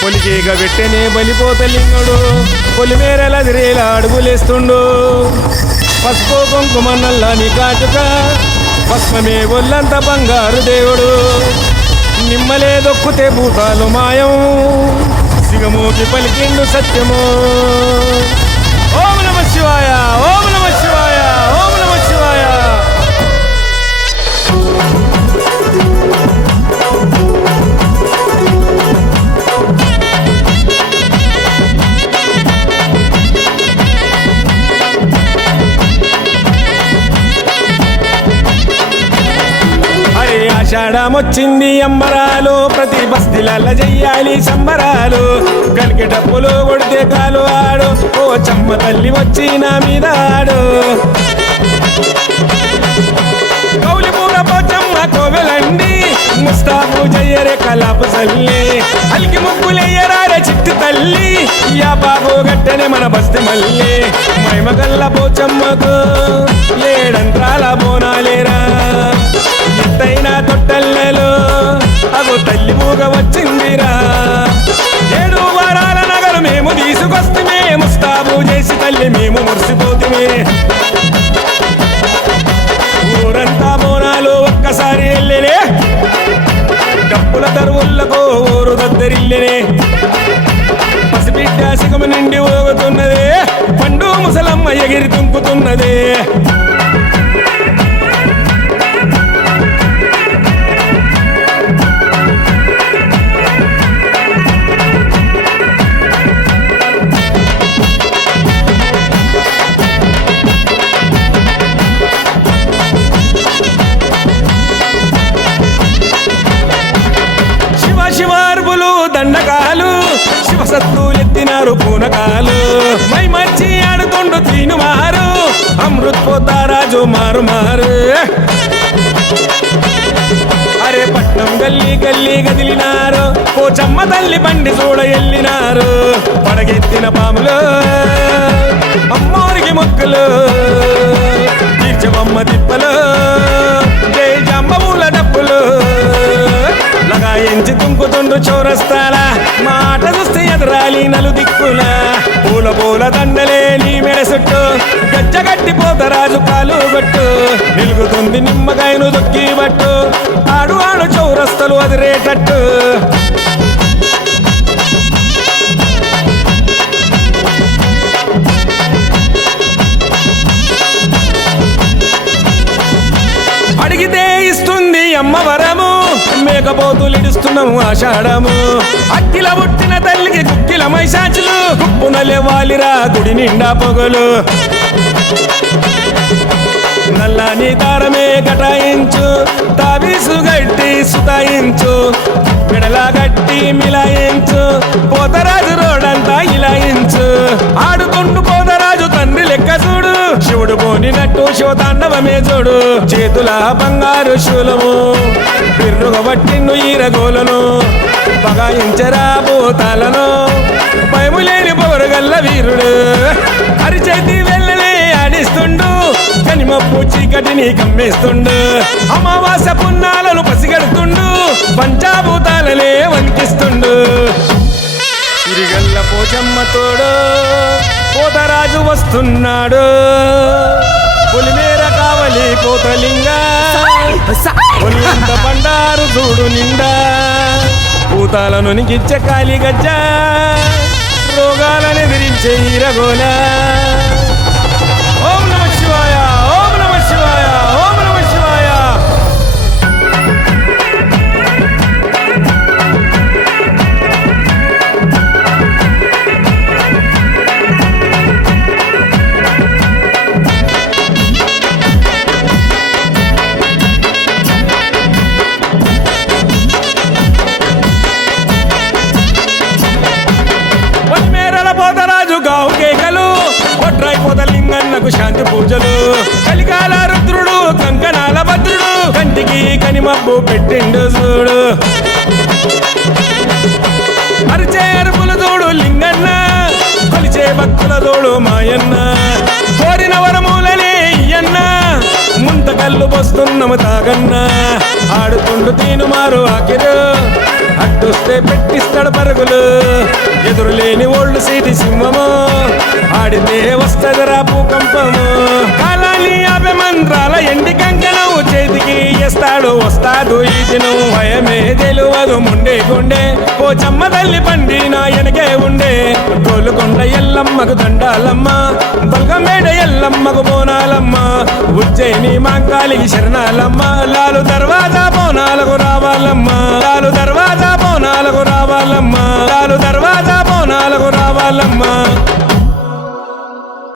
పొలికేక పెట్టెనే బలిపోతలింగుడు పొలిమేరలదిరేలా అడుగులేస్తుండు పసుపు కుంకుమన్నల్లాని కాటుక పద్మమే ఒళ్ళంత బంగారు దేవుడు నిమ్మలే దొక్కుతే భూతాలు మాయం సిగమూకి పలికిండు సత్యము ఓం నమ శివాయ ఓం నమ శివాయ ఓం నమ శివాయ ఆషాఢమొచ్చింది అంబరాలు ప్రతి బస్తీల చెయ్యాలి సంబరాలు కలికి డప్పులు కొడితే కాలు ఆడు ఓ చమ్మ తల్లి వచ్చి నా మీద ఆడు కౌలిపూర పోచమ్మ కోవెలండి ముస్తాబు జయ్యరే కలాపు సల్లి అలికి ముగ్గులెయ్యరారే చిట్టి తల్లి యా బాబు గట్టనే మన బస్తి మల్లి మైమగల్ల పోచమ్మకు ఏడంత్రాల బోనాలేరా ఎత్తైన తొట్టెల్లో అగో తల్లి మూగ వచ్చిందిరా 7 వారాల నగలు మేము తీసుకొస్తే ముస్తాబు చేసి తల్లి మేము మురిసిపోతుమే ఊరంతా బోనాలు ఒక్కసారి వెళ్ళినే డప్పుల తరువులకు ఊరు దద్దరిల్లినే పసిబిడ్డ సిగము నిండి ఊగుతున్నదే పండు ముసలమ్మ ఎగిరి తుంకుతున్నదే శివార్బులు దండకాలు శివసత్తులెత్తినారు పూనకాలు మై మర్చి ఆడుతుండు తీనుమారు అమృత్ పోతారాజు మారు మారు అరే పట్నం గల్లీ గల్లీ గదిలినారు పోచమ్మ తల్లి బండి చూడ ఎల్లినారు పడగెత్తిన పాములు అమ్మోరికి మొక్కలు తీర్చబొమ్మ తిప్పలు జై జమ్మూల డప్పులు లగాయించి తుంకుతుండు చౌరస్తాల మాట చూస్తే ఎదురాలి నలు దిక్కుల పూల పూల దండలే నీ మెడ చుట్టూ గజ్జగట్టి పోతరాజు కాలు గట్టు నిలుగుతుంది నిమ్మకాయను దొక్కి బట్టు ఆడు ఆడు చౌరస్తలు అదిరేటట్టు అడిగితే ఇస్తుంది అమ్మ వరము మేకపోతులిడుస్తున్నాము ఆషాఢము అక్కిల పుట్టిన తల్లికి కుక్కిల మైసాచులు కుప్పునలే వాలిరా గుడి నిండా పొగలు నల్లాని దారమే కటాయించు తాబీసు గట్టి సుతాయించు మెడలా గట్టి మిలాయించు పోతరాజు రోడంతా ఇలాయించు ఆడుకుంటూ పోతరాజు తండ్రి లెక్క చూడు శివుడు పోనినట్టు శివతాండవమే చూడు చేతుల బంగారు శూలము బిర్రుగా పట్టిండు ఈరగోలను బగాయించరా భూతాలను భయములేని పొగరుగల్ల వీరుడు అరిచేతి వెళ్ళనే ఆడిస్తుండు కనిమప్పు చీకటిని కమ్మేస్తుండు అమావాస్య పున్నాలను పసిగడుతుండు పంచాభూతాలనే వణికిస్తుండు సిరిగల్ల పోచమ్మ తోడు పోతరాజు వస్తున్నాడు పొలిమేర కావలి పోతలింగా పొలింత బండారు చూడు నిండా భూతాలను నిగిచ్చే కాలి గజ్జ రోగాలను ఎదిరించే ఈరగోల ఓం నమ శివాయ ఓం నమ శివాయ ఓం నమ శివాయ పొదలింగన్నకు శాంతి పూజలు కలికాల రుద్రుడు కంకణాల భద్రుడు కంటికి కనిమబ్బు పెట్టిండు చూడు అరిచే అరుపుల తోడు లింగన్న కొలిచే భక్తుల తోడు మాయన్న కోరిన వరములనే ఇయ్యన్న ముంత కళ్ళు పోస్తున్నాము తాగన్న ఆడుతుండు తీను మారు ఆకిరు అడ్డొస్తే పెట్టిస్తాడు పరుగులు ఎదురులేని ఓల్డ్ సిటీ సింహము ఆడితే వస్తదిరా భూకంపము కాలాన్ని ఆపే మంత్రాల ఎండి కంకణం చేతికి ఇస్తాడు వస్తాడు ఈ దినం భయమే తెలియదు ముండే గుండె ఓ చమ్మ తల్లి పండి నా వెనకే ఉండే గోలుకొండ ఎల్లమ్మకు దండాలమ్మ బల్గమేడ ఎల్లమ్మకు బోనాలమ్మ ఉజ్జయిని మాంకాలికి శరణాలమ్మ లాలు దర్వాజా